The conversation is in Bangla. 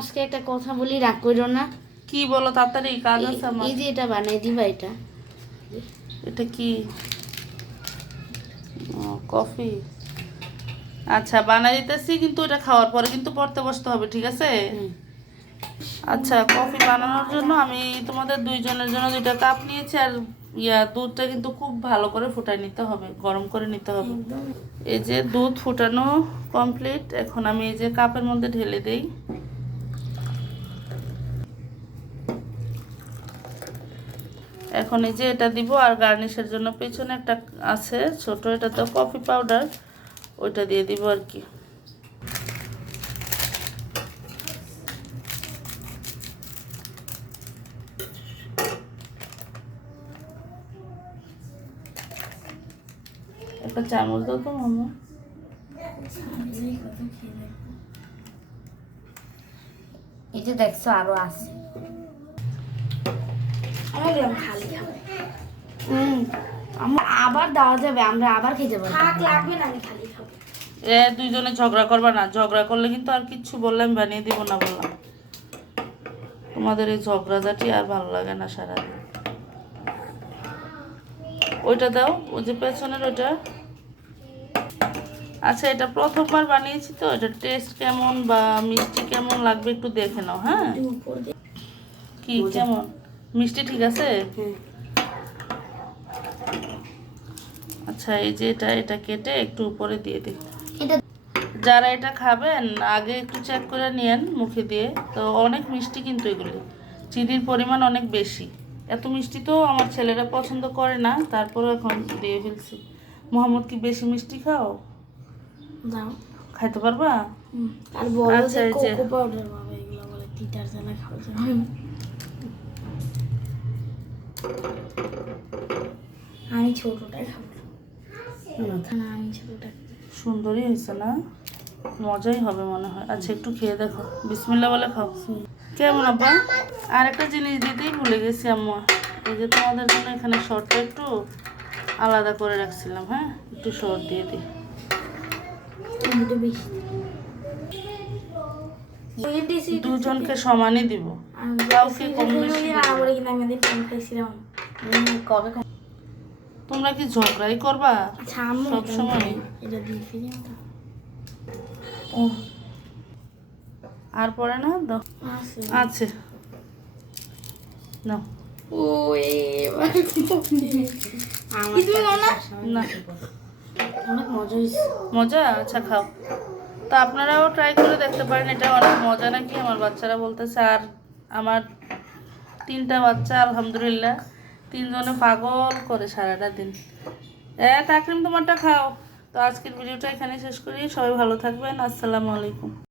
আজকে একটা কথা বলি রাগ করো না। কি বলো তাড়াতাড়ি কাজ আছে আমার। এই যে এটা বানাই দিবা এটা। এটা কি? কফি। আচ্ছা বানাই দিতেছি কিন্তু এটা খাওয়ার পরে কিন্তু পড়তে বসতে হবে ঠিক আছে? আচ্ছা কফি বানানোর জন্য আমি তোমাদের দুইজনের জন্য দুইটা কাপ নিয়েছি আর ইয়া দুধটা কিন্তু খুব ভালো করে ফুটাই নিতে হবে গরম করে নিতে হবে। এই যে দুধ ফুটানো কমপ্লিট এখন আমি এই যে কাপের মধ্যে ঢেলে দেই। এখন এই যে এটা দিব আর গার্নিশের জন্য পেছনে একটা আছে ছোট, এটা তো কফি পাউডার ওইটা দিয়ে দিব আর কি। একটা চামচ দাও তো, মামা। এই যে দেখছ আরও আছে। খালি খাব হুম আমরা আবার দেওয়া যাবে আমরা আবার খেতে পারব। থাক লাগবে না আমি খালি খাব। এ দুইজনে ঝগড়া করবা না ঝগড়া করলে কিন্তু আর কিচ্ছু বললে আমি বানিয়ে দিব না বললাম। তোমাদের এই ঝগড়াঝাটি আর ভালো লাগে না সারাদিন। ওইটা দাও ওই যে পেছনের ওইটা। আচ্ছা এটা প্রথমবার বানিয়েছি তো এটা টেস্ট কেমন বা মিষ্টি কেমন লাগবে একটু দেখে নাও হ্যাঁ? কি কেমন? মিষ্টি ঠিক আছে? আচ্ছা এই যে এটা এটা কেটে একটু উপরে দিয়ে দিই। যারা এটা খাবেন আগে একটু চেক করে নিয়েন মুখে দিয়ে। তো অনেক মিষ্টি কিন্তু এগুলি। চিনির পরিমাণ অনেক বেশি। এত মিষ্টি তো আমার ছেলেরা পছন্দ করে না তারপরে এখন দিয়ে ফেলছি। মোহাম্মদ কি বেশি মিষ্টি খাও? দাও খাইতে পারবা? হুম। আর বলো যে কোকো পাউডার বাবা এগুলো বলে তিতার জানা খাওয়া যায় খাব আমি ছোটটা। সুন্দরই হয়েছে না? মজাই হবে মনে হয়। আচ্ছা একটু খেয়ে দেখো। বিসমিল্লা বলে খাও। কেমন আব্বা? আর একটা জিনিস দিতেই ভুলে গেছি আম্মা। এই যে তোমাদের জন্য এখানে শর্টটা একটু আলাদা করে রাখছিলাম হ্যাঁ? একটু শর্ট দিয়ে দিই। দুজনকে সমানই দিব। কাউকে কম বেশি কবে তোমরা কি ঝগড়াই করবা? আচ্ছা সব সময়? ও। আর পরে না? আছে। নাও। ও না? না। মজা মজা? আচ্ছা খাও। তো আপনারাও ট্রাই করে দেখতে পারেন এটা অনেক মজা নাকি? আমার বাচ্চারা বলতেছে আর আমার তিনটা বাচ্চা আলহামদুলিল্লাহ। তিনজনে পাগল করে সারাটা দিন। হ্যাঁ তাকরিম তোমারটা খাও। তো আজকের ভিডিওটা এখানে শেষ করি। সবাই ভালো থাকবেন। আসসালামু আলাইকুম।